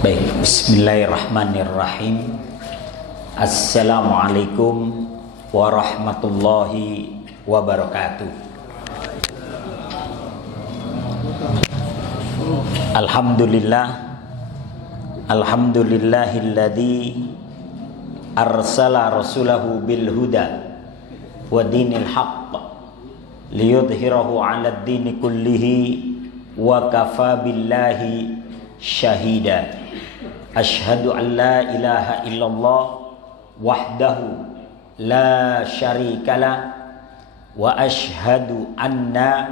Baik, bismillahirrahmanirrahim. Assalamualaikum warahmatullahi wabarakatuh. Alhamdulillahilladzi arsala rasulahu bil huda wa dinil haqq liyudhhirahu 'alad dini kullihi wa kafa billahi syahida. Asyhadu an la ilaha illallah wahdahu la syarikalah wa asyhadu anna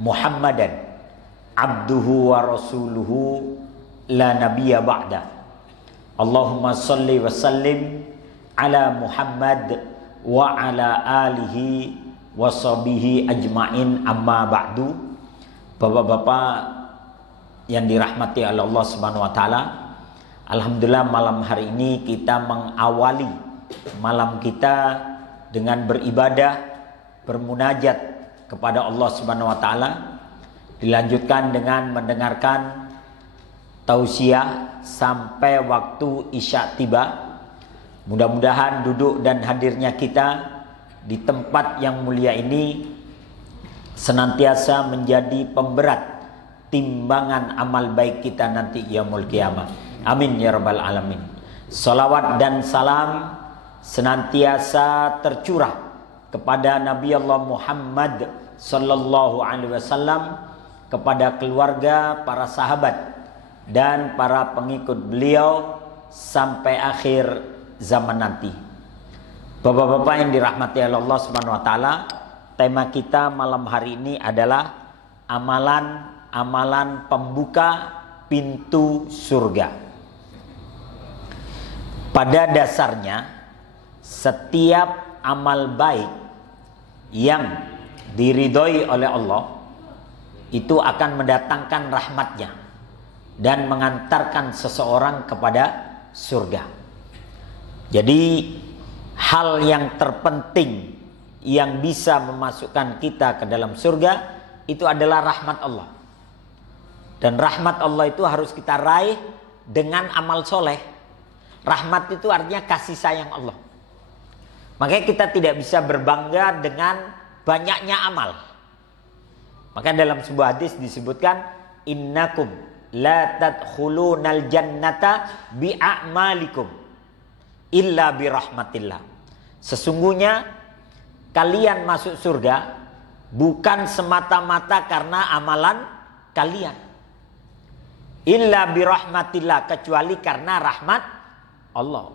Muhammadan abduhu wa rasuluhu la nabiyya ba'da. Allahumma salli wa sallim ala Muhammad wa ala alihi wa sahbihi ajmain, amma ba'du. Bapak-bapak yang dirahmati oleh Allah Subhanahu wa taala, alhamdulillah malam hari ini kita mengawali malam kita dengan beribadah, bermunajat kepada Allah Subhanahu wa taala, dilanjutkan dengan mendengarkan tausiah sampai waktu isya tiba. Mudah-mudahan duduk dan hadirnya kita di tempat yang mulia ini senantiasa menjadi pemberat timbangan amal baik kita nanti yaumul qiyamah. Amin ya rabbal alamin. Salawat dan salam senantiasa tercurah kepada Nabi Allah Muhammad sallallahu alaihi wasallam, kepada keluarga, para sahabat dan para pengikut beliau sampai akhir zaman nanti. Bapak-bapak yang dirahmati oleh Allah Subhanahu wa taala, tema kita malam hari ini adalah amalan pembuka pintu surga. Pada dasarnya setiap amal baik yang diridhoi oleh Allah itu akan mendatangkan rahmatnya dan mengantarkan seseorang kepada surga. Jadi hal yang terpenting yang bisa memasukkan kita ke dalam surga itu adalah rahmat Allah. Dan rahmat Allah itu harus kita raih dengan amal soleh. Rahmat itu artinya kasih sayang Allah. Makanya kita tidak bisa berbangga dengan banyaknya amal. Maka dalam sebuah hadis disebutkan, innakum la tadkhulunal jannata bi'a'malikum illa birahmatillah. Sesungguhnya kalian masuk surga bukan semata-mata karena amalan kalian. Illa birahmatillah, kecuali karena rahmat Allah.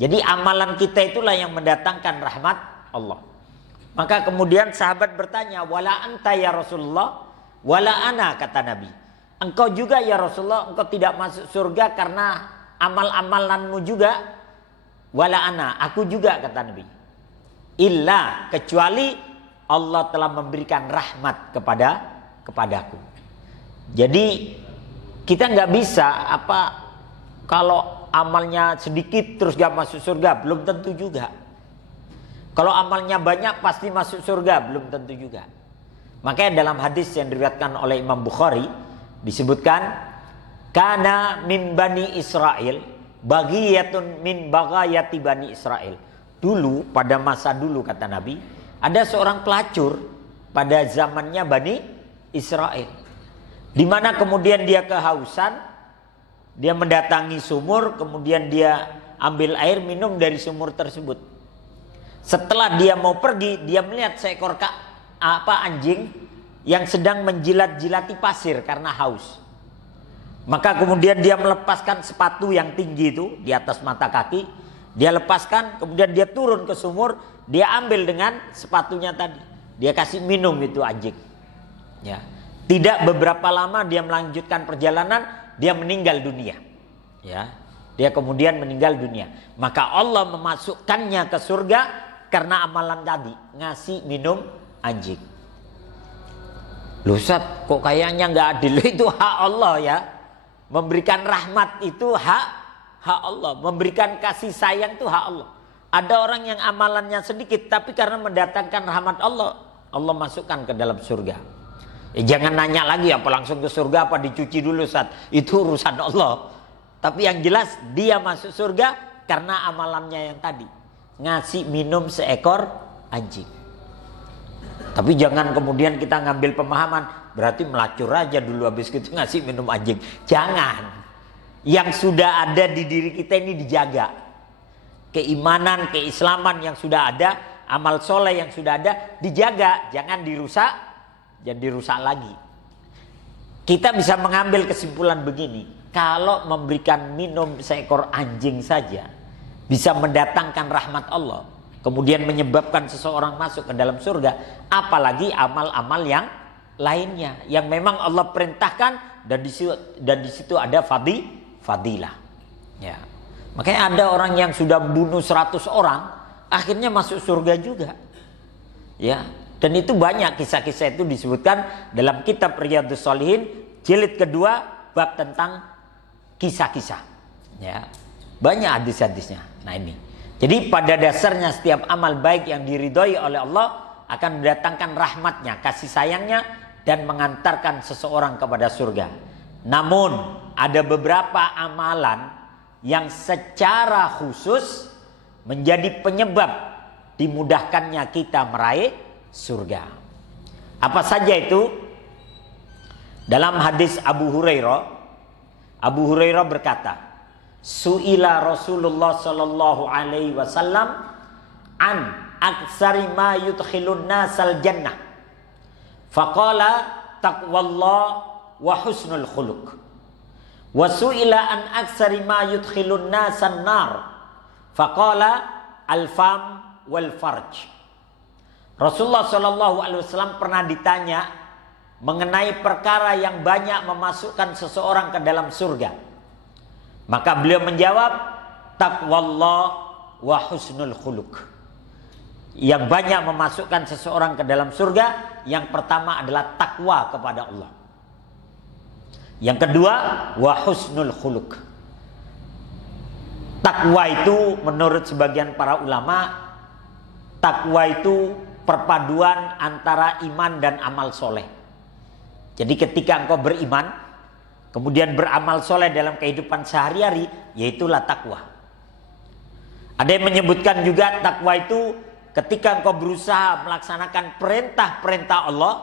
Jadi amalan kita itulah yang mendatangkan rahmat Allah. Maka kemudian sahabat bertanya, wala anta ya Rasulullah, wala ana, kata Nabi. Engkau juga ya Rasulullah, engkau tidak masuk surga karena amal-amalanmu juga. Wala ana, aku juga, kata Nabi. Illa, kecuali Allah telah memberikan rahmat kepadaku. Jadi kita nggak bisa kalau amalnya sedikit terus gak masuk surga, belum tentu juga. Kalau amalnya banyak pasti masuk surga, belum tentu juga. Makanya dalam hadis yang diriwayatkan oleh Imam Bukhari disebutkan, kana min bani Israel baghiyatun min baghayati bani Israel. Dulu, pada masa dulu, kata Nabi, ada seorang pelacur pada zamannya Bani Israel, di mana kemudian dia kehausan, dia mendatangi sumur, kemudian dia ambil air minum dari sumur tersebut. Setelah dia mau pergi, dia melihat seekor anjing yang sedang menjilat-jilati pasir karena haus. Maka kemudian dia melepaskan sepatu yang tinggi itu di atas mata kaki, dia lepaskan, kemudian dia turun ke sumur, dia ambil dengan sepatunya tadi, dia kasih minum itu anjing. Ya. Tidak beberapa lama dia melanjutkan perjalanan, dia meninggal dunia. Ya. Dia kemudian meninggal dunia. Maka Allah memasukkannya ke surga karena amalan tadi, ngasih minum anjing. Loh Ustaz, kok kayaknya nggak adil? Itu hak Allah ya. Memberikan rahmat itu hak Allah. Memberikan kasih sayang itu hak Allah. Ada orang yang amalannya sedikit, tapi karena mendatangkan rahmat Allah, Allah masukkan ke dalam surga. Jangan nanya lagi apa langsung ke surga apa dicuci dulu Ustaz. Itu urusan Allah. Tapi yang jelas dia masuk surga karena amalannya yang tadi. Ngasih minum seekor anjing. Tapi jangan kemudian kita ngambil pemahaman, berarti melacur aja dulu habis itu ngasih minum anjing. Jangan. Yang sudah ada di diri kita ini dijaga. Keimanan, keislaman yang sudah ada, amal soleh yang sudah ada dijaga. Jangan dirusak, jangan dirusak lagi. Kita bisa mengambil kesimpulan begini. Kalau memberikan minum seekor anjing saja bisa mendatangkan rahmat Allah, kemudian menyebabkan seseorang masuk ke dalam surga, apalagi amal-amal yang lainnya yang memang Allah perintahkan dan di situ ada fadilah. Ya. Makanya ada orang yang sudah bunuh 100 orang akhirnya masuk surga juga. Ya. Dan itu banyak kisah-kisah itu disebutkan dalam kitab Riyadhus Shalihin jilid kedua bab tentang kisah-kisah. Ya. Banyak hadis-hadisnya. Nah ini. Jadi pada dasarnya setiap amal baik yang diridhoi oleh Allah akan mendatangkan rahmatnya, kasih sayangnya, dan mengantarkan seseorang kepada surga. Namun ada beberapa amalan yang secara khusus menjadi penyebab dimudahkannya kita meraih surga. Apa saja itu? Dalam hadis Abu Hurairah berkata, Su'ila Rasulullah sallallahu alaihi wasallam an aktsari ma yudkhilun nasal jannah. Faqala taqwallah wa husnul khuluq. Wa su'ila an aktsari ma yudkhilun nasan nar. Faqala al-fam wal farj. Rasulullah sallallahu alaihi wasallam pernah ditanya mengenai perkara yang banyak memasukkan seseorang ke dalam surga. Maka beliau menjawab, taqwallah wa husnul khuluq. Yang banyak memasukkan seseorang ke dalam surga, yang pertama adalah takwa kepada Allah. Yang kedua, wa husnul khuluq. Takwa itu menurut sebagian para ulama, takwa itu perpaduan antara iman dan amal soleh. Jadi ketika engkau beriman, kemudian beramal soleh dalam kehidupan sehari-hari, yaitulah takwa. Ada yang menyebutkan juga takwa itu ketika engkau berusaha melaksanakan perintah-perintah Allah,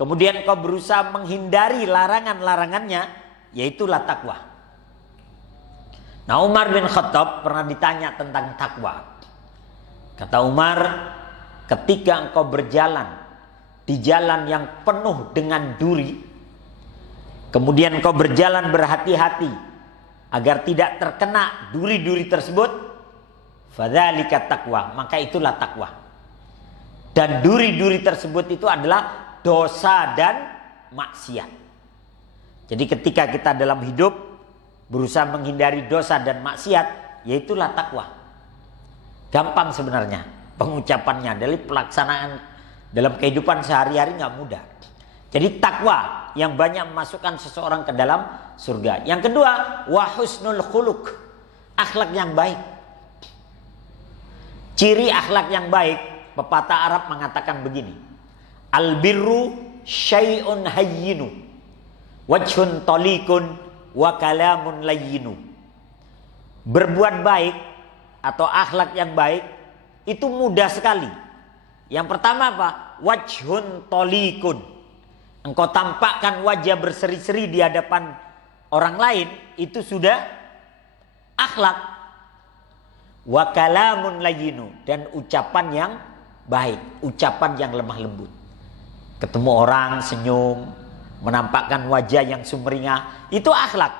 kemudian engkau berusaha menghindari larangan-larangannya, yaitulah takwa. Nah, Umar bin Khattab pernah ditanya tentang takwa. Kata Umar, ketika engkau berjalan di jalan yang penuh dengan duri, kemudian engkau berjalan berhati-hati agar tidak terkena duri-duri tersebut, fadzalika taqwa, maka itulah takwa. Dan duri-duri tersebut itu adalah dosa dan maksiat. Jadi ketika kita dalam hidup berusaha menghindari dosa dan maksiat, yaitulah takwa. Gampang sebenarnya pengucapannya, dari pelaksanaan dalam kehidupan sehari-hari nggak mudah. Jadi takwa yang banyak memasukkan seseorang ke dalam surga. Yang kedua, wa husnul khuluq, akhlak yang baik. Ciri akhlak yang baik, pepatah Arab mengatakan begini, al birru syai'un hayyinu wajhun talikun wa kalamun layyinu. Berbuat baik atau akhlak yang baik itu mudah sekali. Yang pertama apa? Wajhun talikun. Engkau tampakkan wajah berseri-seri di hadapan orang lain, itu sudah akhlak. Wa kalamun layyinu, dan ucapan yang baik, ucapan yang lemah lembut. Ketemu orang senyum, menampakkan wajah yang sumringah, itu akhlak.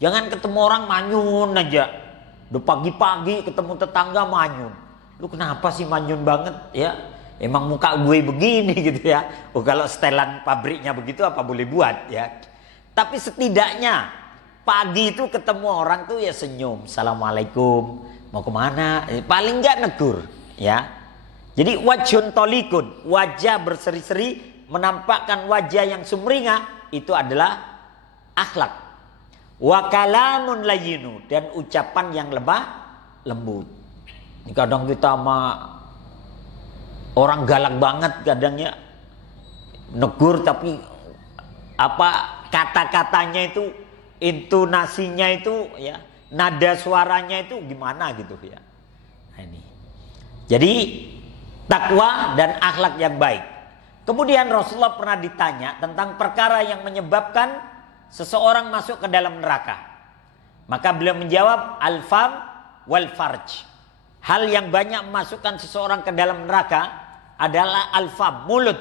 Jangan ketemu orang manyun aja. Udah pagi-pagi ketemu tetangga manyun. Lu kenapa sih manyun banget ya? Emang muka gue begini gitu ya. Oh, kalau setelan pabriknya begitu apa boleh buat ya. Tapi setidaknya pagi itu ketemu orang tuh ya senyum, assalamualaikum, mau kemana? Paling enggak negur ya. Jadi wajhun tolikun, wajah berseri-seri, menampakkan wajah yang sumringah, itu adalah akhlak. Wa kalamun layyinu, dan ucapan yang lemah lembut. Ini kadang kita sama orang galak banget, kadangnya negur tapi apa kata-katanya itu intonasinya itu ya, nada suaranya itu gimana gitu ya. Nah, ini. Jadi takwa dan akhlak yang baik. Kemudian Rasulullah pernah ditanya tentang perkara yang menyebabkan seseorang masuk ke dalam neraka. Maka beliau menjawab al-fam wal farj. Hal yang banyak memasukkan seseorang ke dalam neraka adalah al-fam, mulut.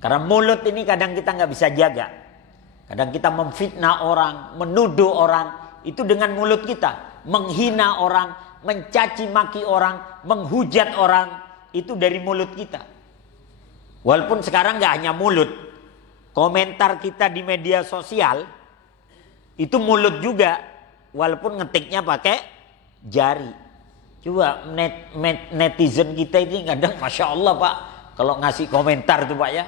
Karena mulut ini kadang kita nggak bisa jaga. Kadang kita memfitnah orang, menuduh orang, itu dengan mulut kita. Menghina orang, mencaci maki orang, menghujat orang, itu dari mulut kita. Walaupun sekarang nggak hanya mulut, komentar kita di media sosial itu mulut juga, walaupun ngetiknya pakai jari. Coba netizen kita ini kadang masya Allah Pak, kalau ngasih komentar tuh Pak ya,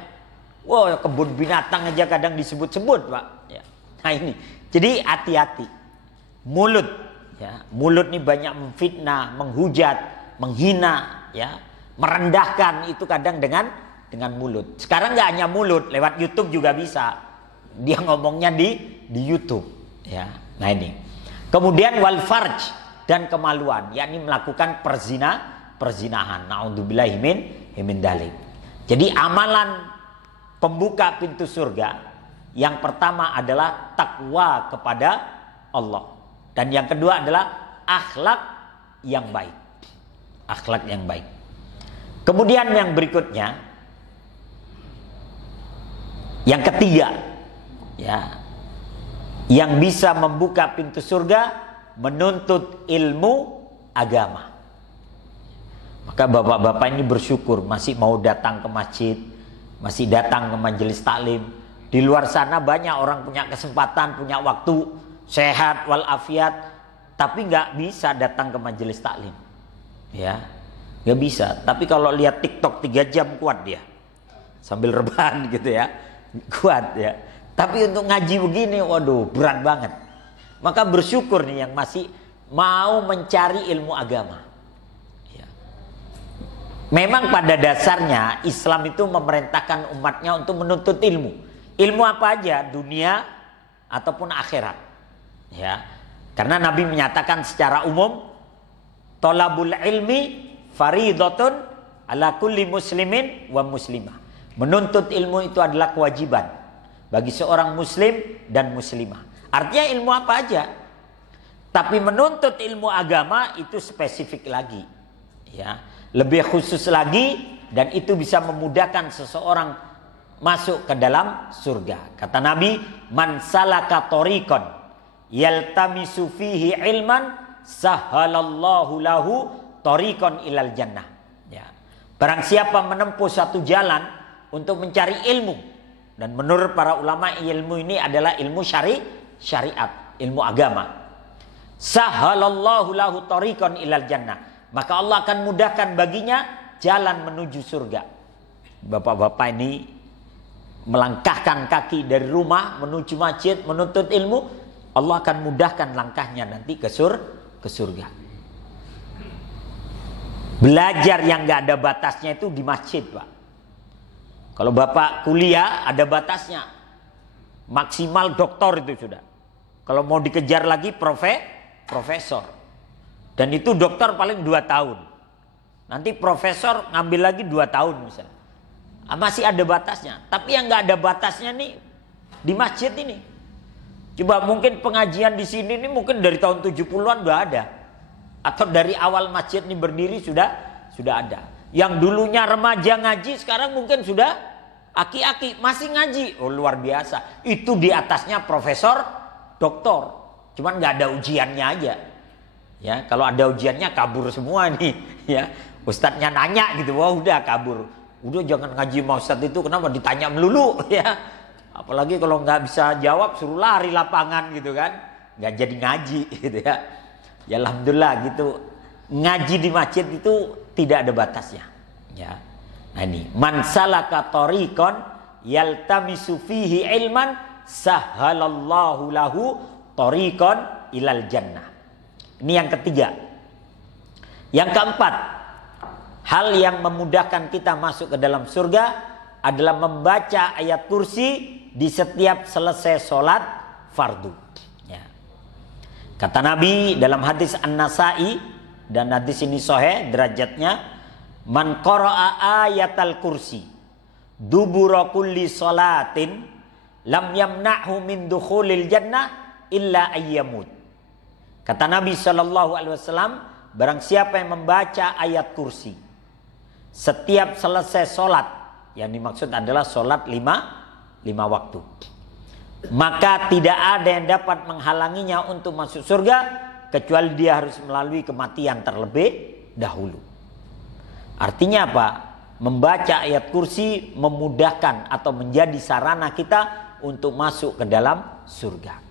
wah kebun binatang aja kadang disebut-sebut Pak. Ya. Nah ini, jadi hati-hati. Mulut, ya, mulut ini banyak memfitnah, menghujat, menghina, ya, merendahkan itu kadang dengan mulut. Sekarang nggak hanya mulut, lewat YouTube juga bisa. Dia ngomongnya di YouTube, ya. Nah ini. Kemudian wal farj, dan kemaluan, yakni melakukan perzinahan. Na'udzubillahi min dzalik. Jadi amalan pembuka pintu surga yang pertama adalah takwa kepada Allah, dan yang kedua adalah akhlak yang baik. Akhlak yang baik. Kemudian yang berikutnya, yang ketiga, ya, yang bisa membuka pintu surga, menuntut ilmu agama. Maka bapak-bapak ini bersyukur masih mau datang ke masjid, masih datang ke majelis taklim. Di luar sana banyak orang punya kesempatan, punya waktu, sehat walafiat, tapi nggak bisa datang ke majelis taklim. Ya, nggak bisa. Tapi kalau lihat TikTok 3 jam kuat dia, sambil rebahan gitu ya, kuat ya. Tapi untuk ngaji begini, waduh berat banget. Maka bersyukur nih yang masih mau mencari ilmu agama. Ya. Memang pada dasarnya Islam itu memerintahkan umatnya untuk menuntut ilmu. Ilmu apa aja, dunia ataupun akhirat. Ya. Karena Nabi menyatakan secara umum, thalabul ilmi faridatun ala kulli muslimin wa muslimah. Menuntut ilmu itu adalah kewajiban bagi seorang muslim dan muslimah. Artinya ilmu apa aja, tapi menuntut ilmu agama itu spesifik lagi, ya, lebih khusus lagi, dan itu bisa memudahkan seseorang masuk ke dalam surga. Kata Nabi, man salaka thoriqan yaltamisu fihi ilman sahalallahu lahu thoriqan ilal jannah. Ya. Barang siapa menempuh satu jalan untuk mencari ilmu, dan menurut para ulama ilmu ini adalah ilmu syariat, ilmu agama. Sahalallahu lahu thoriqan ilal jannah. Maka Allah akan mudahkan baginya jalan menuju surga. Bapak-bapak ini melangkahkan kaki dari rumah menuju masjid menuntut ilmu, Allah akan mudahkan langkahnya nanti ke surga. Belajar yang gak ada batasnya itu di masjid Pak. Kalau Bapak kuliah ada batasnya, maksimal doktor itu sudah. Kalau mau dikejar lagi profesor. Dan itu dokter paling 2 tahun. Nanti profesor ngambil lagi 2 tahun misalnya. Masih ada batasnya. Tapi yang nggak ada batasnya nih di masjid ini. Coba mungkin pengajian di sini nih mungkin dari tahun 70-an udah ada. Atau dari awal masjid ini berdiri sudah ada. Yang dulunya remaja ngaji sekarang mungkin sudah aki-aki masih ngaji. Oh luar biasa. Itu di atasnya profesor, doktor. Cuman nggak ada ujiannya aja. Ya, kalau ada ujiannya kabur semua nih, ya. Ustadznya nanya gitu, wah udah kabur. Udah jangan ngaji sama ustadz itu, kenapa ditanya melulu, ya. Apalagi kalau nggak bisa jawab suruh lari lapangan gitu kan. Nggak jadi ngaji gitu ya. Ya alhamdulillah gitu. Ngaji di masjid itu tidak ada batasnya, ya. Nah ini, man salaka thoriqan yaltamisu fihi ilman sahalallahu lahu thoriqan ilal jannah. Ini yang ketiga. Yang keempat, hal yang memudahkan kita masuk ke dalam surga adalah membaca ayat kursi di setiap selesai sholat fardu. Ya. Kata Nabi dalam hadis An-Nasa'i, dan hadis ini sahih derajatnya, man qara'a ayatal kursi dubura kulli salatin lam yamna'hu min dukhulil jannah illa ayyamut. Kata Nabi SAW, barang siapa yang membaca ayat kursi setiap selesai sholat, yang dimaksud adalah sholat lima waktu, maka tidak ada yang dapat menghalanginya untuk masuk surga kecuali dia harus melalui kematian terlebih dahulu. Artinya apa? Membaca ayat kursi memudahkan atau menjadi sarana kita untuk masuk ke dalam surga.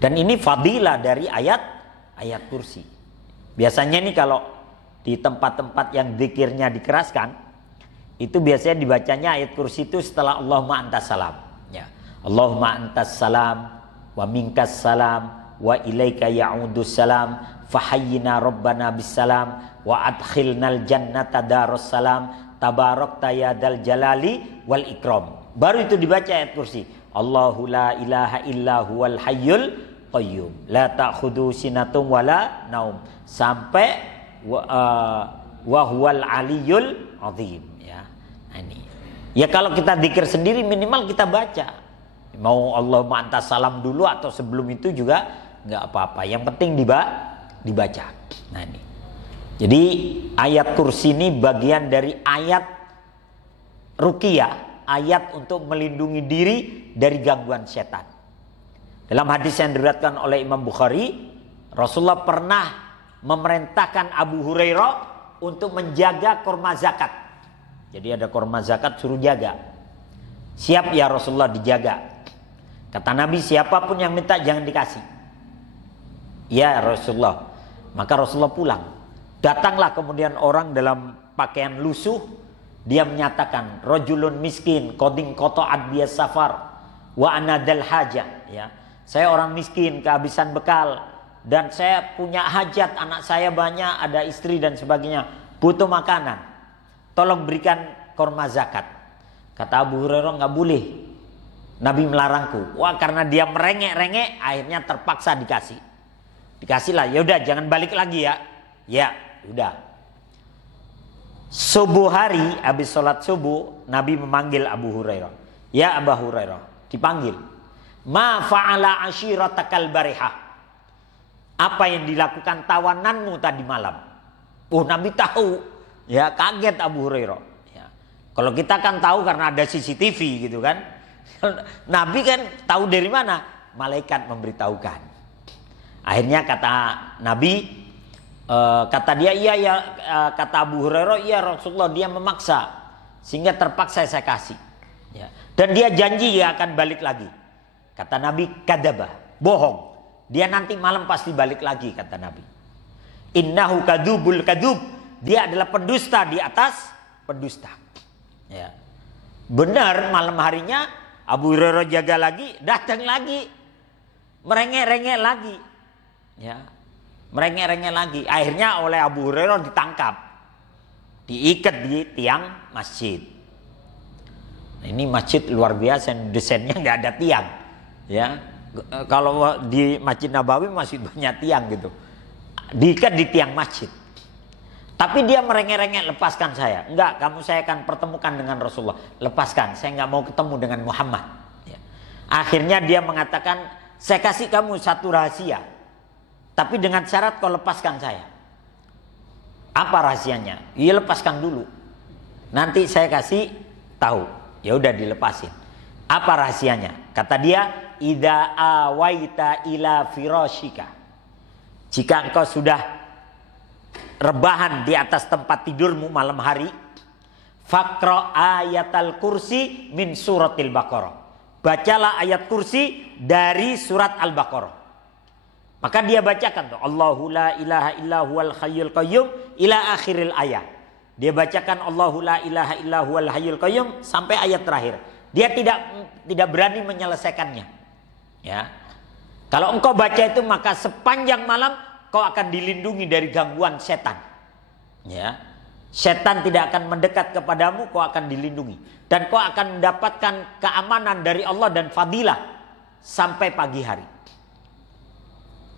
Dan ini fadilah dari ayat kursi. Biasanya nih kalau di tempat-tempat yang zikirnya dikeraskan, itu biasanya dibacanya ayat kursi itu setelah Allahumma antas salam. Ya. Allahumma antas salam wa minkas salam wa ilaika ya'udus salam fahayyina rabbana bisalam wa adkhilnal jannata darus salam tabarakta ya dal jalali wal ikram. Baru itu dibaca ayat kursi. Allahu la ilaha illa huwal hayyul qayyum la ta'khudhu sinatun wala naum sampai wa huwal aliyul azim, ya. Nah, ini. Ya kalau kita zikir sendiri minimal kita baca. Mau Allahumma antas salam dulu atau sebelum itu juga nggak apa-apa. Yang penting dibaca. Nah ini. Jadi ayat kursi ini bagian dari ayat ruqyah, ayat untuk melindungi diri dari gangguan setan. Dalam hadis yang diriwayatkan oleh Imam Bukhari, Rasulullah pernah memerintahkan Abu Hurairah untuk menjaga kurma zakat. Jadi ada kurma zakat suruh jaga. Siap ya Rasulullah, dijaga. Kata Nabi, siapapun yang minta jangan dikasih. Ya Rasulullah. Maka Rasulullah pulang. Datanglah kemudian orang dalam pakaian lusuh. Dia menyatakan, rajulun miskin qadin qata'at biyas safar wa ana dal hajah, ya. Saya orang miskin, kehabisan bekal, dan saya punya hajat, anak saya banyak, ada istri dan sebagainya, butuh makanan. Tolong berikan kurma zakat. Kata Abu Hurairah, nggak boleh. Nabi melarangku. Wah, karena dia merengek-rengek, akhirnya terpaksa dikasih. Dikasihlah. Ya udah, jangan balik lagi ya. Ya, udah. Subuh hari, habis sholat subuh, Nabi memanggil Abu Hurairah. Ya Abu Hurairah, dipanggil. Ma fa'ala ashiratakal barihah. Apa yang dilakukan tawananmu tadi malam? Oh, Nabi tahu. Ya, kaget Abu Hurairah. Ya. Kalau kita kan tahu karena ada CCTV gitu kan. Nabi kan tahu dari mana? Malaikat memberitahukan. Akhirnya kata Nabi, kata dia, iya ya, kata Abu Hurairah, iya Rasulullah, dia memaksa sehingga terpaksa saya kasih. Ya. Dan dia janji dia akan balik lagi. Kata Nabi, kadabah, bohong. Dia nanti malam pasti balik lagi, kata Nabi. Innahu kadubul kadub. Dia adalah pendusta di atas pendusta. Ya. Benar, malam harinya Abu Hurairah jaga lagi, datang lagi, merengek-rengek lagi, ya, merengek-rengek lagi. Akhirnya oleh Abu Hurairah ditangkap, diikat di tiang masjid. Nah, ini masjid luar biasa, desainnya nggak ada tiang, ya. Kalau di Masjid Nabawi masih banyak tiang gitu, diikat di tiang masjid. Tapi dia merengek-rengek, lepaskan saya. Enggak, kamu saya akan pertemukan dengan Rasulullah. Lepaskan, saya enggak mau ketemu dengan Muhammad. Ya. Akhirnya dia mengatakan, saya kasih kamu satu rahasia. Tapi dengan syarat kau lepaskan saya. Apa rahasianya? Iya, lepaskan dulu. Nanti saya kasih tahu. Ya udah, dilepasin. Apa rahasianya? Kata dia, idza awaita ila firashika. Jika engkau sudah rebahan di atas tempat tidurmu malam hari, faqra ayatal kursi min suratil Baqarah. Bacalah ayat kursi dari surat Al-Baqarah. Maka dia bacakan tuh, Allahu la ilaha illa huwal hayyul qayyum ila akhiril ayat. Dia bacakan Allahu la ilaha illa huwal hayyul qayyum sampai ayat terakhir. Dia tidak berani menyelesaikannya. Ya. Kalau engkau baca itu, maka sepanjang malam kau akan dilindungi dari gangguan setan. Ya. Setan tidak akan mendekat kepadamu, kau akan dilindungi. Dan kau akan mendapatkan keamanan dari Allah dan fadilah. sampai pagi hari.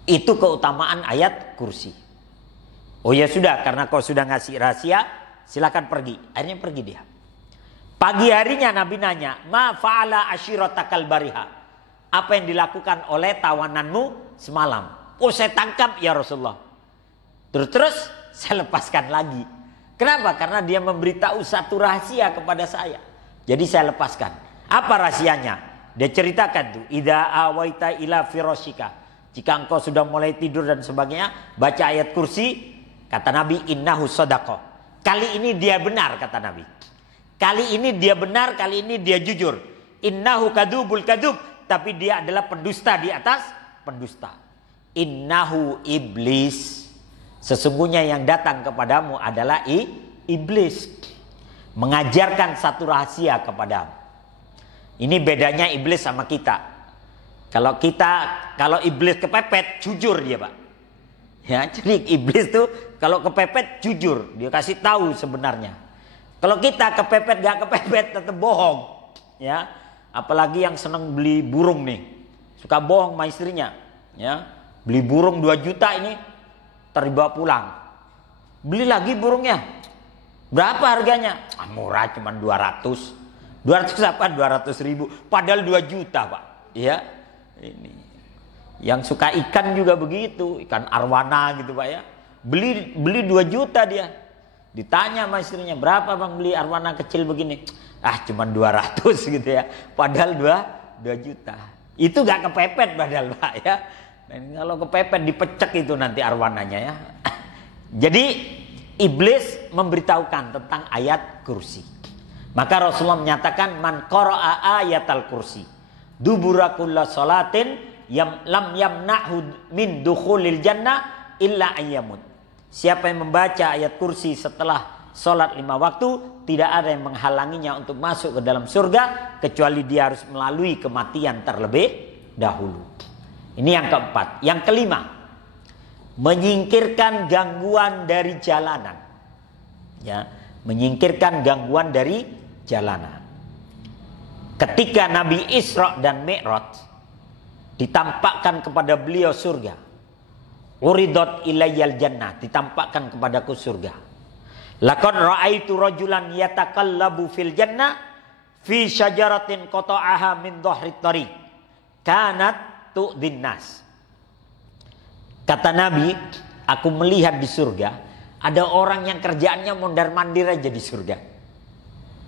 Itu keutamaan ayat kursi. Oh ya sudah, karena kau sudah ngasih rahasia, silakan pergi. Akhirnya pergi dia. Pagi harinya Nabi nanya, ma fa'ala ashiratakal bariha. Apa yang dilakukan oleh tawananmu semalam? Oh, saya tangkap ya Rasulullah. Terus saya lepaskan lagi. Kenapa? Karena dia memberitahu satu rahasia kepada saya. Jadi saya lepaskan. Apa rahasianya? Dia ceritakan tuh, idza awaita ila firashika. Jika engkau sudah mulai tidur dan sebagainya, baca ayat kursi. Kata Nabi, innahu sadaqah. Kali ini dia benar, kata Nabi. Kali ini dia benar, kali ini dia jujur. Innahu kadubul kadub. Tapi dia adalah pendusta di atas pendusta. Innahu iblis. Sesungguhnya yang datang kepadamu adalah iblis. Mengajarkan satu rahasia kepadamu. Ini bedanya iblis sama kita. Kalau iblis kepepet, jujur dia, Pak. Ya, jadi iblis tuh kalau kepepet jujur, dia kasih tahu sebenarnya. Kalau kita kepepet gak kepepet tetap bohong. Ya, apalagi yang senang beli burung nih, suka bohong sama istrinya. Ya, beli burung 2 juta ini terbawa pulang. Beli lagi burungnya. Berapa harganya? Murah, cuma 200. 200 apa? 200 ribu. Padahal 2 juta, Pak. Ya. Ini yang suka ikan juga begitu, ikan arwana gitu, Pak ya. Beli 2 juta dia. Ditanya sama istrinya, berapa Bang beli arwana kecil begini? Cuma 200 gitu ya. Padahal 2 juta. Itu gak kepepet padahal, Pak ya. Dan kalau kepepet dipecek itu nanti arwananya ya. Jadi iblis memberitahukan tentang ayat kursi. Maka Rasulullah menyatakan, man qara'a ayatal kursi dubura kulla salatin lam yamna'hu min dukhulil jannah illa ayyamut. Siapa yang membaca ayat kursi setelah sholat 5 waktu, tidak ada yang menghalanginya untuk masuk ke dalam surga kecuali dia harus melalui kematian terlebih dahulu. Ini yang keempat. Yang kelima, menyingkirkan gangguan dari jalanan. Ya, menyingkirkan gangguan dari jalanan. Ketika Nabi Isra dan Mi'raj ditampakkan kepada beliau surga. Uridot ilayyal jannah, ditampakkan kepadaku surga. Laqad ra'aitu rajulan yatakallabu fil jannah fi syajaratin qata'aha min dhahrit tariq. Kanat tu'dhin nas. Kata Nabi, aku melihat di surga ada orang yang kerjaannya mondar-mandir aja di surga.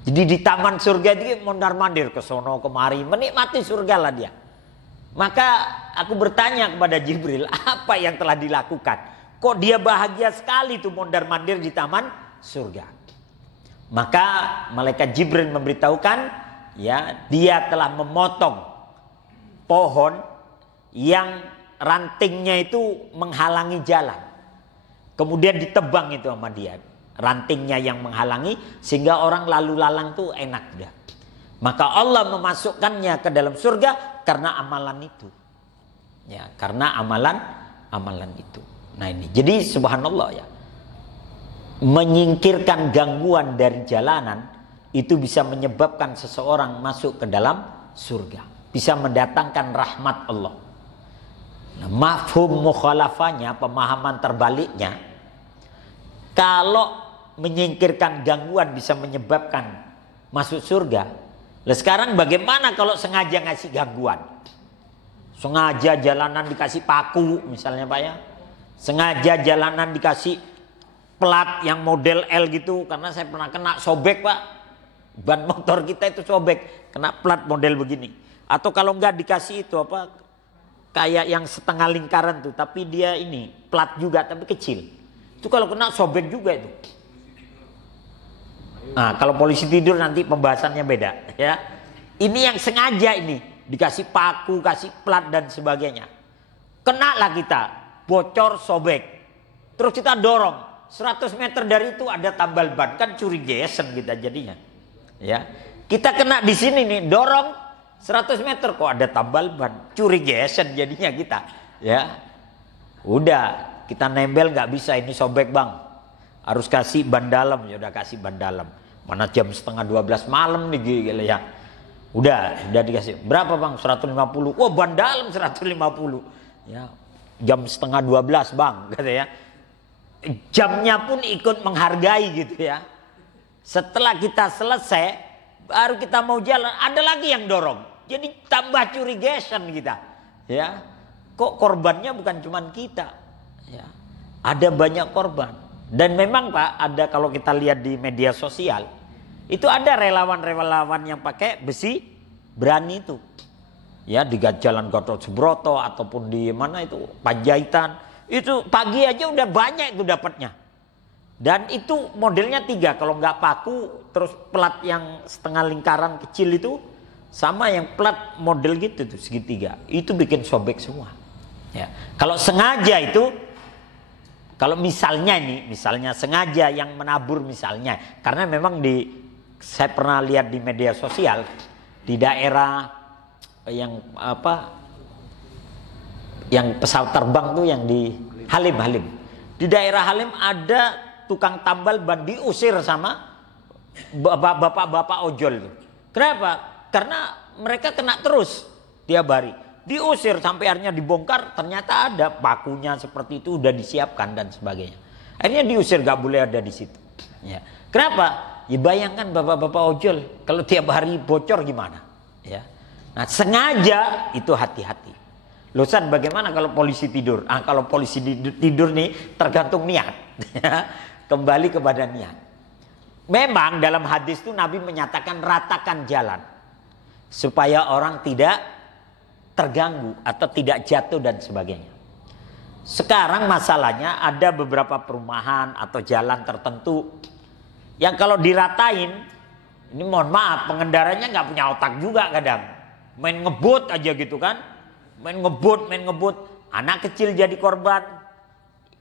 Jadi di taman surga dia mondar-mandir ke sono kemari, menikmati surga lah dia. Maka aku bertanya kepada Jibril, apa yang telah dilakukan? Kok dia bahagia sekali tuh mondar-mandir di taman surga? Maka malaikat Jibril memberitahukan, ya, dia telah memotong pohon yang rantingnya itu menghalangi jalan. Kemudian ditebang itu sama dia. Rantingnya yang menghalangi sehingga orang lalu lalang tuh enak dah. Maka Allah memasukkannya ke dalam surga karena amalan itu. Ya, karena amalan itu. Nah ini, jadi subhanallah ya. Menyingkirkan gangguan dari jalanan itu bisa menyebabkan seseorang masuk ke dalam surga. Bisa mendatangkan rahmat Allah. Nah, mafhum mukhalafahnya, pemahaman terbaliknya, kalau menyingkirkan gangguan bisa menyebabkan masuk surga. Lah sekarang bagaimana kalau sengaja ngasih gangguan? Sengaja jalanan dikasih paku misalnya, Pak ya. Sengaja jalanan dikasih plat yang model L gitu, karena saya pernah kena sobek, Pak. Ban motor kita itu sobek, kena plat model begini. Atau kalau enggak dikasih itu apa, kayak yang setengah lingkaran tuh, tapi dia ini plat juga tapi kecil. Itu kalau kena sobek juga itu. Nah, kalau polisi tidur nanti pembahasannya beda ya. Ini yang sengaja ini dikasih paku, kasih plat dan sebagainya. Kena lah kita, bocor, sobek. Terus kita dorong 100 meter dari itu ada tambal ban, kan curi gesen kita jadinya. Ya. Kita kena di sini nih, dorong 100 meter kok ada tambal ban, curi gesen jadinya kita. Ya. Udah, kita nempel nggak bisa, ini sobek Bang. Harus kasih ban dalam, ya udah kasih ban dalam. Mana jam setengah 12 malam nih gitu ya. Udah dikasih. Berapa bang? 150. Wah, ban dalam 150. Ya, jam setengah 12 bang, kata ya. Jamnya pun ikut menghargai gitu ya. Setelah kita selesai, baru kita mau jalan, ada lagi yang dorong. Jadi tambah curigation kita. Ya, kok korbannya bukan cuman kita. Ya, ada banyak korban. Dan memang Pak, ada kalau kita lihat di media sosial, itu ada relawan-relawan yang pakai besi berani itu. Ya, di Jalan Gatot Subroto ataupun di mana itu Panjaitan. Itu pagi aja udah banyak itu dapatnya. Dan itu modelnya 3. Kalau nggak paku, terus plat yang setengah lingkaran kecil itu, sama yang plat model gitu tuh segitiga. Itu bikin sobek semua. Ya. Kalau sengaja itu, kalau misalnya sengaja yang menabur misalnya, karena memang saya pernah lihat di media sosial di daerah yang yang pesawat terbang tuh yang di Halim. Di daerah Halim ada tukang tambal ban diusir sama bapak-bapak ojol itu. Kenapa? Karena mereka kena terus tiap hari. Diusir sampai akhirnya dibongkar, ternyata ada pakunya seperti itu udah disiapkan dan sebagainya. Akhirnya diusir, gak boleh ada di situ. Ya. Kenapa? Ya bayangkan bapak-bapak ojol kalau tiap hari bocor gimana? Ya. Nah, sengaja itu hati-hati. Losan bagaimana kalau polisi tidur? Kalau polisi tidur nih tergantung niat. Kembali kepada niat. Memang dalam hadis itu Nabi menyatakan ratakan jalan supaya orang tidak terganggu atau tidak jatuh dan sebagainya. Sekarang masalahnya ada beberapa perumahan atau jalan tertentu yang kalau diratain, ini mohon maaf pengendaranya nggak punya otak juga kadang, main ngebut aja gitu kan, main ngebut, anak kecil jadi korban,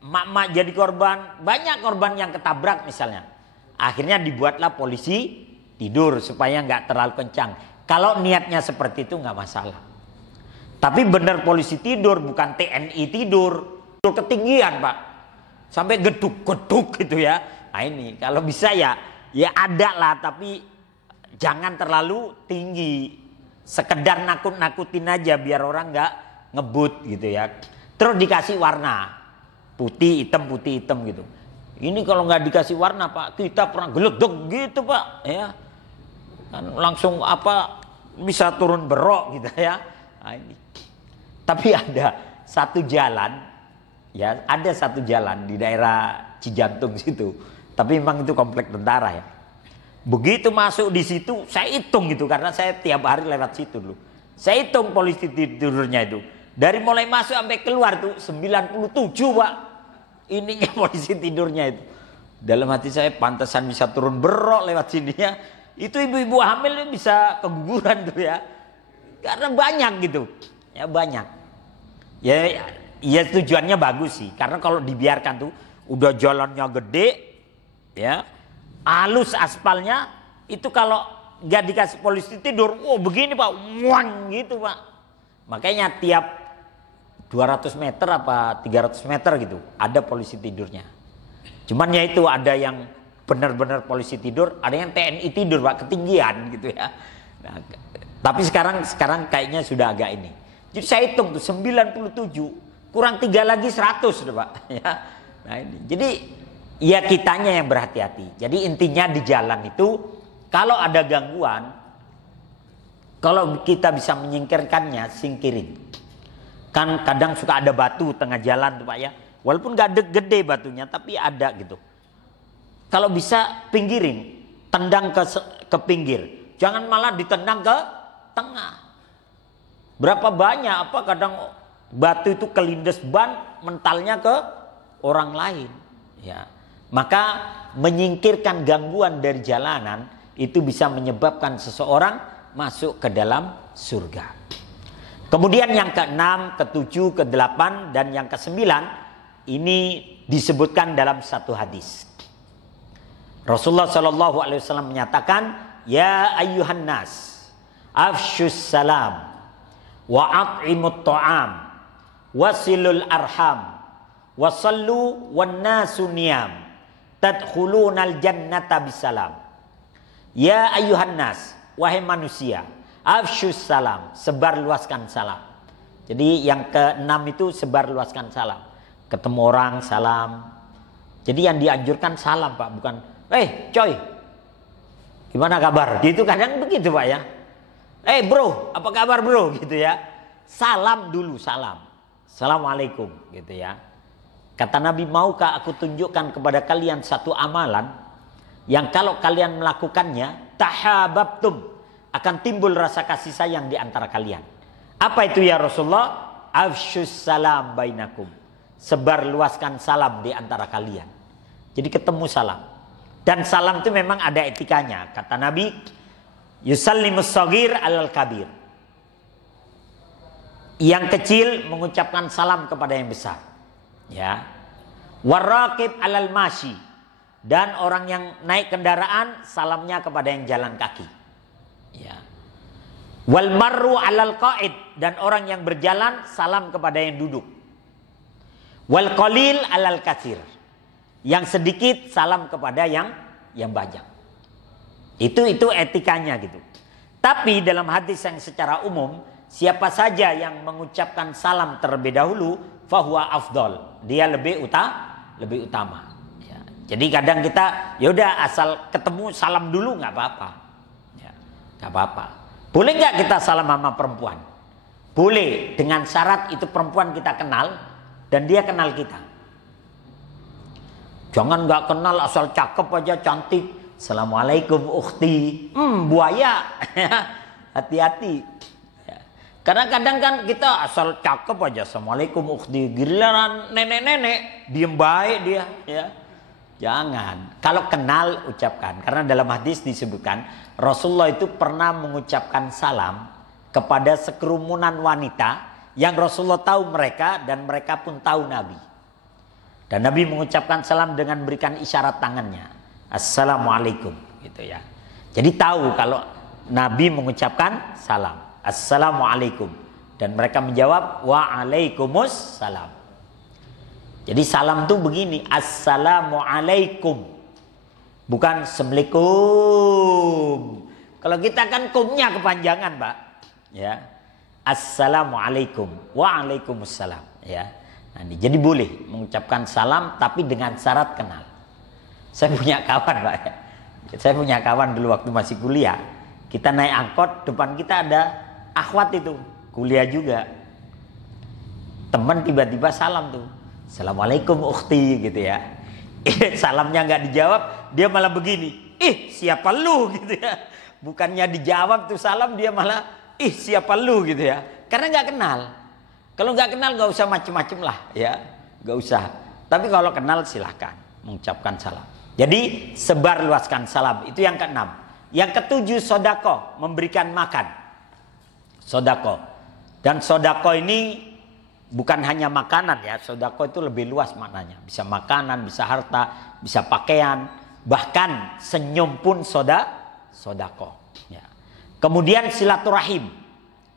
emak-emak jadi korban, banyak korban yang ketabrak misalnya. Akhirnya dibuatlah polisi tidur supaya nggak terlalu kencang. Kalau niatnya seperti itu nggak masalah. Tapi benar polisi tidur, bukan TNI tidur ketinggian Pak, sampai geduk-geduk gitu ya. Nah ini kalau bisa ya ada lah, tapi jangan terlalu tinggi. Sekedar nakut-nakutin aja biar orang nggak ngebut gitu ya. Terus dikasih warna putih hitam gitu. Ini kalau nggak dikasih warna Pak, kita pernah geledek gitu Pak, ya kan langsung bisa turun berok gitu ya. Nah, ini. Tapi ada satu jalan di daerah Cijantung situ. Tapi memang itu komplek tentara ya. Begitu masuk di situ, saya hitung gitu karena saya tiap hari lewat situ dulu. Saya hitung polisi tidurnya itu. Dari mulai masuk sampai keluar tuh 97 Pak. Ininya polisi tidurnya itu. Dalam hati saya pantesan bisa turun berok lewat sini ya. Itu ibu-ibu hamil bisa keguguran tuh ya. Karena banyak gitu. Ya banyak. Ya tujuannya bagus sih. Karena kalau dibiarkan tuh udah jalannya gede ya. Halus aspalnya itu kalau nggak dikasih polisi tidur, begini Pak, wang gitu Pak. Makanya tiap 200 meter apa 300 meter gitu ada polisi tidurnya. Cuman ya itu ada yang benar-benar polisi tidur, ada yang TNI tidur Pak, ketinggian gitu ya. Nah, tapi sekarang kayaknya sudah agak ini. Jadi saya hitung tuh 97 kurang 3 lagi 100 tuh Pak ya. Nah ini. Jadi ya kitanya yang berhati-hati. Jadi intinya di jalan itu kalau ada gangguan, kalau kita bisa menyingkirkannya, singkirin. Kan kadang suka ada batu tengah jalan tuh Pak ya. Walaupun gak gede batunya, tapi ada gitu. Kalau bisa pinggirin, tendang ke pinggir. Jangan malah ditendang ke tengah. Berapa banyak kadang batu itu kelindes ban, mentalnya ke orang lain. Ya. Maka menyingkirkan gangguan dari jalanan itu bisa menyebabkan seseorang masuk ke dalam surga. Kemudian yang ke-6, ke-7, ke-8 dan yang ke-9 ini disebutkan dalam satu hadis. Rasulullah Shallallahu Alaihi Wasallam menyatakan, ya ayyuhan nas, afshus salam, wa at'imut ta'am, wasilul arham, wasallu wan nasu niyam, tadkhulunal jannata bisalam. Ya ayyuhan nas, wahai manusia, Afsyus salam, sebarluaskan salam. Jadi yang keenam itu sebarluaskan salam. Ketemu orang salam. Jadi yang dianjurkan salam Pak, bukan coy, gimana kabar? Gitu kadang begitu Pak ya. Bro, apa kabar bro? Gitu ya. Salam dulu, salam. Assalamualaikum gitu ya. Kata Nabi, maukah aku tunjukkan kepada kalian satu amalan yang kalau kalian melakukannya tahabbtum, akan timbul rasa kasih sayang di antara kalian. Apa itu ya Rasulullah? Afsyus salam bainakum, sebarluaskan salam di antara kalian. Jadi ketemu salam. Dan salam itu memang ada etikanya. Kata Nabi, yusallimus shaghir alal kabir. Yang kecil mengucapkan salam kepada yang besar. Ya. Waraqib alal masyi. Dan orang yang naik kendaraan salamnya kepada yang jalan kaki. Ya. Wal marru alal qa'id, dan orang yang berjalan salam kepada yang duduk. Wal qalil alal katsir, yang sedikit salam kepada yang banyak. Itu etikanya gitu. Tapi dalam hadis yang secara umum, siapa saja yang mengucapkan salam terlebih dahulu, fahuwa afdol, dia lebih utama. Ya. Jadi kadang kita yaudah asal ketemu salam dulu nggak apa-apa. Gak apa-apa. Boleh gak kita salam sama perempuan? Boleh, dengan syarat itu perempuan kita kenal dan dia kenal kita. Jangan gak kenal asal cakep aja, cantik. Assalamualaikum ukhti. Buaya. Hati-hati. Karena kadang kan kita asal cakep aja, assalamualaikum ukhti. Giliran nenek-nenek diem baik dia. Ya. Jangan. Kalau kenal ucapkan. Karena dalam hadis disebutkan Rasulullah itu pernah mengucapkan salam kepada sekerumunan wanita yang Rasulullah tahu mereka dan mereka pun tahu Nabi. Dan Nabi mengucapkan salam dengan berikan isyarat tangannya. Assalamualaikum gitu ya. Jadi tahu kalau Nabi mengucapkan salam. Assalamualaikum. Dan mereka menjawab waalaikumsalam. Jadi salam tuh begini, assalamualaikum. Bukan assalamualaikum. Kalau kita kan kumnya kepanjangan, Pak. Ya. Assalamualaikum. Waalaikumsalam, ya. Nah, jadi boleh mengucapkan salam tapi dengan syarat kenal. Saya punya kawan, Pak. Saya punya kawan dulu waktu masih kuliah. Kita naik angkot, depan kita ada akhwat itu, kuliah juga. Teman tiba-tiba salam tuh. Assalamualaikum ukhti gitu ya. Salamnya nggak dijawab, dia malah begini. Siapa lu gitu ya. Bukannya dijawab tuh salam, dia malah siapa lu gitu ya. Karena nggak kenal. Kalau nggak kenal nggak usah macem-macem lah ya, nggak usah. Tapi kalau kenal silahkan mengucapkan salam. Jadi sebarluaskan salam, itu yang keenam. Yang ketujuh sodako, memberikan makan. Sodako. Dan sodako ini bukan hanya makanan ya, sodako itu lebih luas maknanya. Bisa makanan, bisa harta, bisa pakaian, bahkan senyum pun sodako. Ya. Kemudian silaturahim,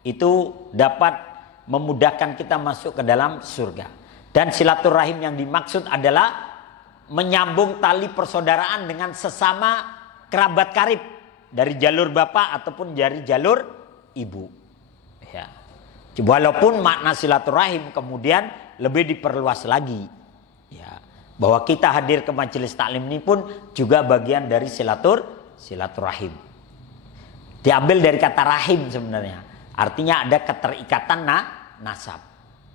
itu dapat memudahkan kita masuk ke dalam surga. Dan silaturahim yang dimaksud adalah menyambung tali persaudaraan dengan sesama kerabat karib dari jalur bapak ataupun dari jalur ibu. Ya. Walaupun makna silaturahim kemudian lebih diperluas lagi, ya, bahwa kita hadir ke majelis taklim ini pun juga bagian dari silaturahim. Diambil dari kata rahim sebenarnya, artinya ada keterikatan nasab.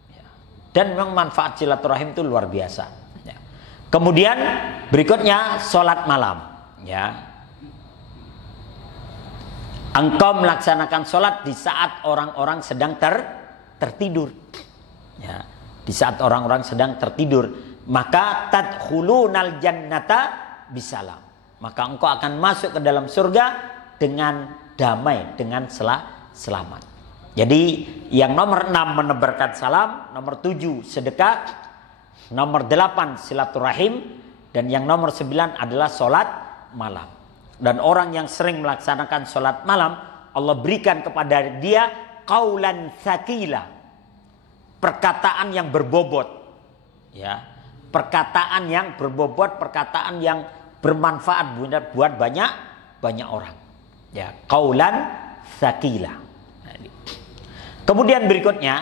Ya. Dan memang manfaat silaturahim itu luar biasa. Ya. Kemudian berikutnya sholat malam. Ya. Engkau melaksanakan sholat di saat orang-orang sedang tertidur. Ya, di saat orang-orang sedang tertidur, maka tadkhulunal jannata bisalam. Maka engkau akan masuk ke dalam surga dengan damai, dengan selamat. Jadi yang nomor 6 menebarkan salam, nomor 7 sedekah, nomor 8 silaturahim, dan yang nomor 9 adalah sholat malam. Dan orang yang sering melaksanakan sholat malam, Allah berikan kepada dia qaulan tsaqila, perkataan yang berbobot, ya, perkataan yang berbobot, perkataan yang bermanfaat buat banyak orang, ya, qaulan tsaqila. Kemudian berikutnya,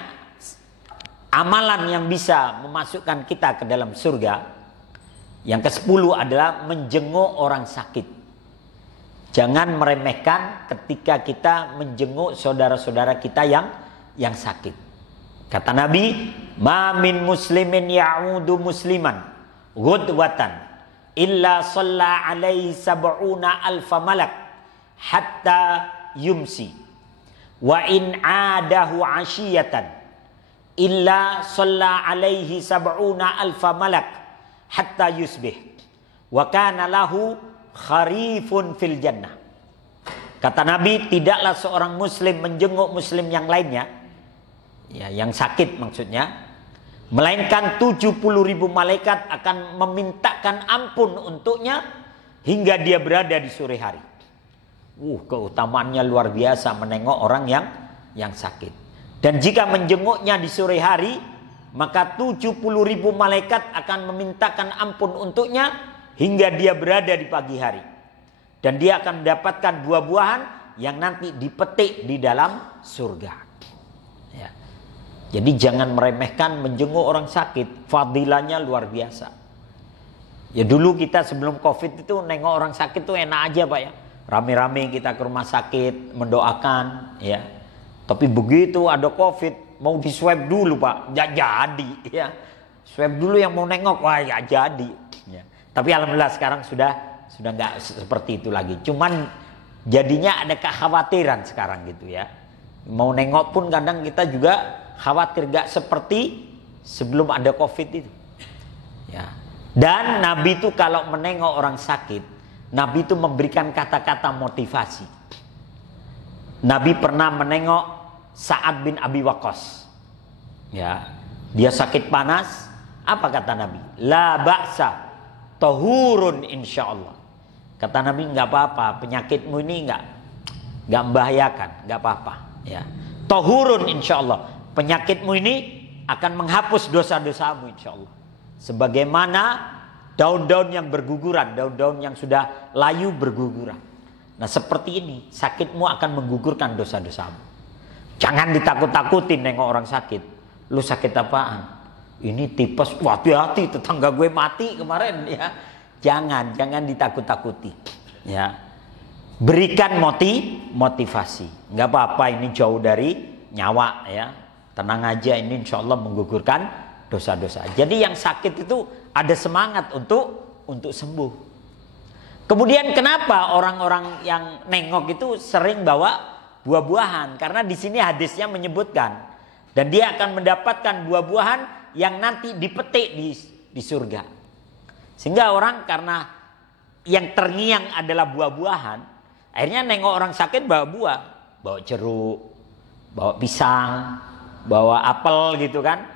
amalan yang bisa memasukkan kita ke dalam surga, yang ke-10 adalah menjenguk orang sakit. Jangan meremehkan ketika kita menjenguk saudara-saudara kita yang sakit. Kata Nabi, "Ma min muslimin ya'udu musliman ghudwatan illa shalla alaihi sab'una alfa malak hatta yumsi wa in adahu 'ashiyatan illa shalla alaihi sab'una alfa malak hatta yusbih wa kana lahu kharifun fil jannah." Kata Nabi, tidaklah seorang muslim menjenguk muslim yang lainnya, ya, yang sakit maksudnya, melainkan 70.000 malaikat akan memintakan ampun untuknya hingga dia berada di sore hari. Keutamaannya luar biasa menengok orang yang sakit. Dan jika menjenguknya di sore hari, maka 70.000 malaikat akan memintakan ampun untuknya hingga dia berada di pagi hari. Dan dia akan mendapatkan buah-buahan yang nanti dipetik di dalam surga. Ya. Jadi jangan meremehkan menjenguk orang sakit, fadilahnya luar biasa. Ya dulu kita sebelum COVID itu nengok orang sakit tuh enak aja Pak ya. Rame-rame kita ke rumah sakit mendoakan ya. Tapi begitu ada COVID mau di swab dulu Pak, nggak jadi ya. Swab dulu yang mau nengok, wah ya jadi. Ya. Tapi alhamdulillah sekarang sudah nggak seperti itu lagi. Cuman jadinya ada kekhawatiran sekarang gitu ya. Mau nengok pun kadang kita juga khawatir nggak seperti sebelum ada COVID itu. Ya. Dan Nabi itu kalau menengok orang sakit, Nabi itu memberikan kata-kata motivasi. Nabi pernah menengok Sa'ad bin Abi Waqqas. Ya, dia sakit panas. Apa kata Nabi? La ba'sa, tahurun insyaallah. Kata Nabi, nggak apa-apa, penyakitmu ini nggak membahayakan, nggak apa-apa. Ya, tahurun insyaallah. Penyakitmu ini akan menghapus dosa-dosamu insyaallah. Sebagaimana daun-daun yang berguguran, daun-daun yang sudah layu berguguran. Nah seperti ini, sakitmu akan menggugurkan dosa-dosamu. Jangan ditakut-takutin nengok orang sakit. Lu sakit apaan? Ini tipes, wah hati-hati tetangga gue mati kemarin ya. Jangan ditakut-takuti. Ya, berikan motivasi. Nggak apa-apa, ini jauh dari nyawa ya. Tenang aja, ini insya Allah menggugurkan dosa-dosa. Jadi yang sakit itu ada semangat untuk sembuh. Kemudian kenapa orang-orang yang nengok itu sering bawa buah-buahan? Karena di sini hadisnya menyebutkan, dan dia akan mendapatkan buah-buahan yang nanti dipetik di surga. Sehingga orang karena yang terngiang adalah buah-buahan, akhirnya nengok orang sakit bawa buah, bawa jeruk, bawa pisang, bawa apel gitu kan,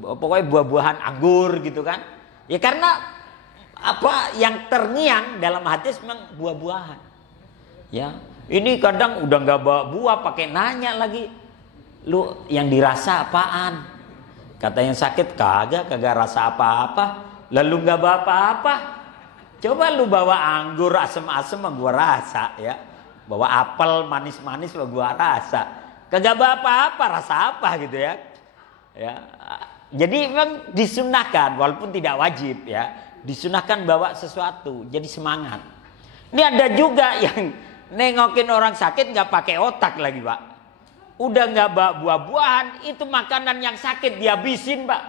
pokoknya buah-buahan, anggur gitu kan. Ya karena apa yang terngiang dalam hadis memang buah-buahan. Ya, ini kadang udah nggak bawa buah, pakai nanya lagi, lu yang dirasa apaan? Kata yang sakit, kagak rasa apa-apa. Lalu nggak bawa apa-apa. Coba lu bawa anggur asem-asem, gua rasa ya. Bawa apel manis-manis, gua rasa. Kagak bawa apa-apa, rasa apa gitu ya? Ya. Jadi memang disunahkan, walaupun tidak wajib ya. Disunahkan bawa sesuatu, jadi semangat. Ini ada juga yang nengokin orang sakit nggak pakai otak lagi Pak. Udah nggak bawa buah-buahan, itu makanan yang sakit dihabisin Pak.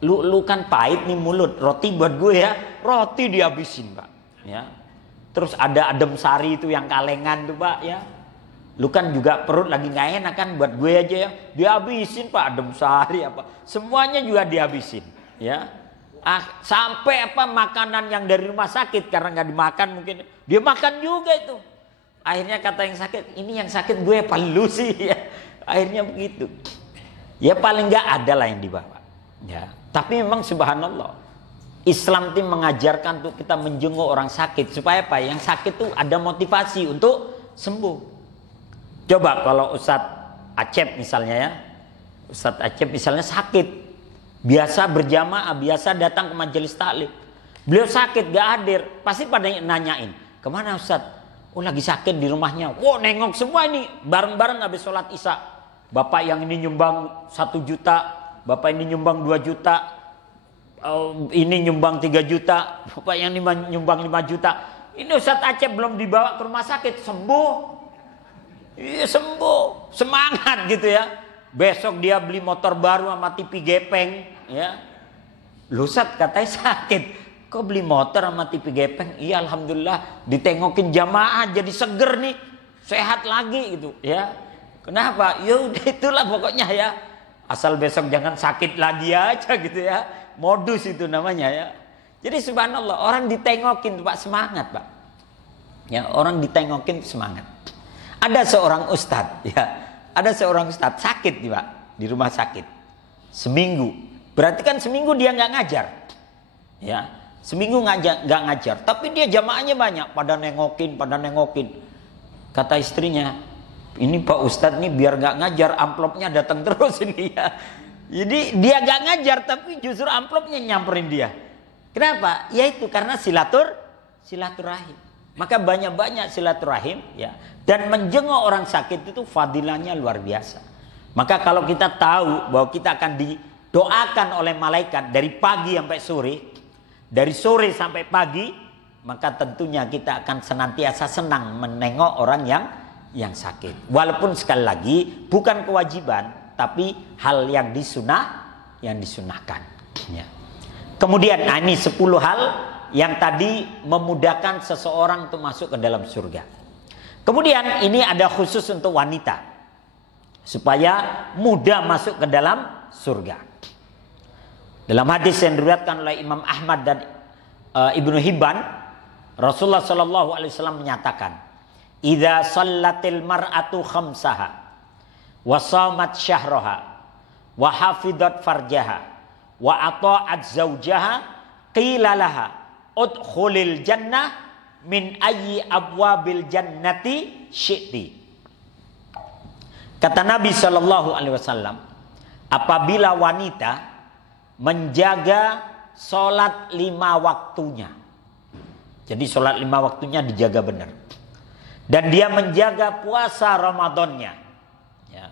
Lu kan pahit nih mulut, roti buat gue ya, roti dihabisin Pak. Ya. Terus ada adem sari itu yang kalengan tuh Pak ya. Lu kan juga perut lagi nggak enak kan, buat gue aja ya, dihabisin Pak, adem sari apa, semuanya juga dihabisin ya. Sampai apa makanan yang dari rumah sakit karena nggak dimakan mungkin dia makan juga itu. Akhirnya kata yang sakit, ini yang sakit gue apa lu sih ya. Akhirnya begitu. Ya paling nggak ada lah yang dibawa. Ya. Tapi memang subhanallah, Islam itu mengajarkan untuk kita menjenguk orang sakit supaya apa? Yang sakit itu ada motivasi untuk sembuh. Coba kalau Ustadz Acep misalnya ya, Ustadz Acep misalnya sakit. Biasa berjamaah, biasa datang ke majelis taklim. Beliau sakit, gak hadir. Pasti pada nanyain, kemana Ustaz? Oh lagi sakit di rumahnya. Wow nengok semua ini bareng-bareng habis sholat isya. Bapak yang ini nyumbang 1 juta, bapak ini nyumbang 2 juta, ini nyumbang 3 juta, bapak yang ini nyumbang 5 juta. Ini Ustadz Acep belum dibawa ke rumah sakit, sembuh. Iya sembuh, semangat gitu ya. Besok dia beli motor baru sama TV gepeng, ya. Lu Ustadz katanya sakit, kok beli motor sama TV gepeng? Iya alhamdulillah, ditengokin jamaah jadi seger nih, sehat lagi gitu, ya. Kenapa? Ya udah itulah pokoknya ya. Asal besok jangan sakit lagi aja gitu ya. Modus itu namanya ya. Jadi subhanallah orang ditengokin Pak semangat Pak. Ya orang ditengokin semangat. Ada seorang ustadz ya. Ada seorang ustadz sakit nih Pak di rumah sakit. Seminggu. Berarti kan seminggu dia nggak ngajar. Ya. Seminggu nggak ngajar. Tapi dia jamaahnya banyak. Pada nengokin. Kata istrinya, ini Pak Ustadz nih biar nggak ngajar amplopnya datang terus ini ya. Jadi dia nggak ngajar tapi justru amplopnya nyamperin dia. Kenapa? Yaitu karena silaturahim. Maka banyak-banyak silaturahim ya. Dan menjenguk orang sakit itu fadilahnya luar biasa. Maka kalau kita tahu bahwa kita akan didoakan oleh malaikat dari pagi sampai sore, dari sore sampai pagi, maka tentunya kita akan senantiasa senang menengok orang yang sakit. Walaupun sekali lagi bukan kewajiban, tapi hal yang disunahkan. Ya. Kemudian ini 10 hal yang tadi memudahkan seseorang untuk masuk ke dalam surga. Kemudian ini ada khusus untuk wanita supaya mudah masuk ke dalam surga. Dalam hadis yang diriwayatkan oleh Imam Ahmad dan Ibnu Hibban, Rasulullah SAW menyatakan, "Idza shallatil mar'atu khamsaha wa shamat syahraha wa hafidat farjaha wa ata'at zawjaha qila laha udkhulil jannah min ayyi abwabil jannati syi'ti." Kata Nabi SAW, apabila wanita menjaga sholat 5 waktunya, jadi sholat 5 waktunya dijaga benar, dan dia menjaga puasa Ramadannya, ya.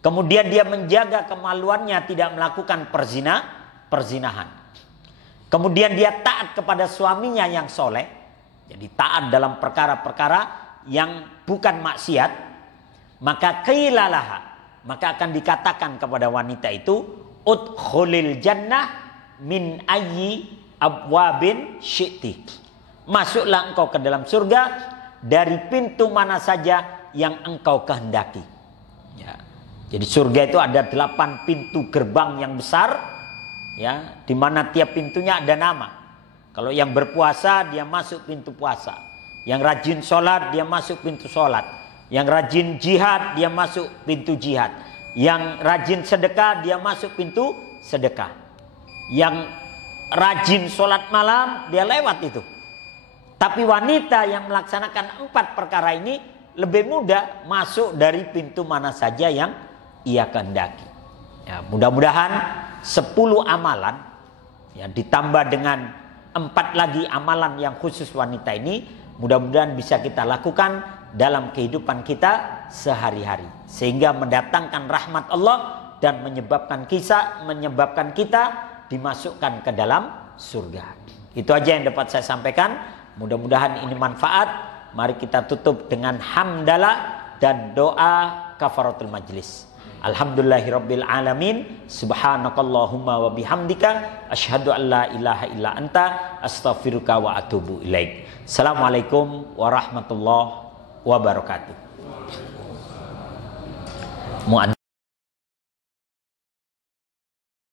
Kemudian dia menjaga kemaluannya, tidak melakukan perzinahan. Kemudian dia taat kepada suaminya yang soleh, jadi taat dalam perkara-perkara yang bukan maksiat, maka qilalaha, maka akan dikatakan kepada wanita itu, udkhulil jannah min ayyi abwabin syi'ti, masuklah engkau ke dalam surga dari pintu mana saja yang engkau kehendaki. Ya. Jadi surga itu ada 8 pintu gerbang yang besar, ya, di mana tiap pintunya ada nama. Kalau yang berpuasa dia masuk pintu puasa, yang rajin sholat dia masuk pintu sholat, yang rajin jihad dia masuk pintu jihad, yang rajin sedekah dia masuk pintu sedekah, yang rajin sholat malam dia lewat itu. Tapi wanita yang melaksanakan 4 perkara ini lebih mudah masuk dari pintu mana saja yang ia kehendaki. Ya, mudah-mudahan 10 amalan ya, ditambah dengan 4 lagi amalan yang khusus wanita ini, mudah-mudahan bisa kita lakukan dalam kehidupan kita sehari-hari, sehingga mendatangkan rahmat Allah dan menyebabkan kita dimasukkan ke dalam surga. Itu aja yang dapat saya sampaikan. Mudah-mudahan ini manfaat. Mari kita tutup dengan hamdalah dan doa kafaratul majlis. Alhamdulillahirabbil alamin. Subhanakallahumma wa bihamdika asyhadu an la ilaha illa anta astaghfiruka wa atubu ilaik. Assalamualaikum warahmatullahi wabarakatuh.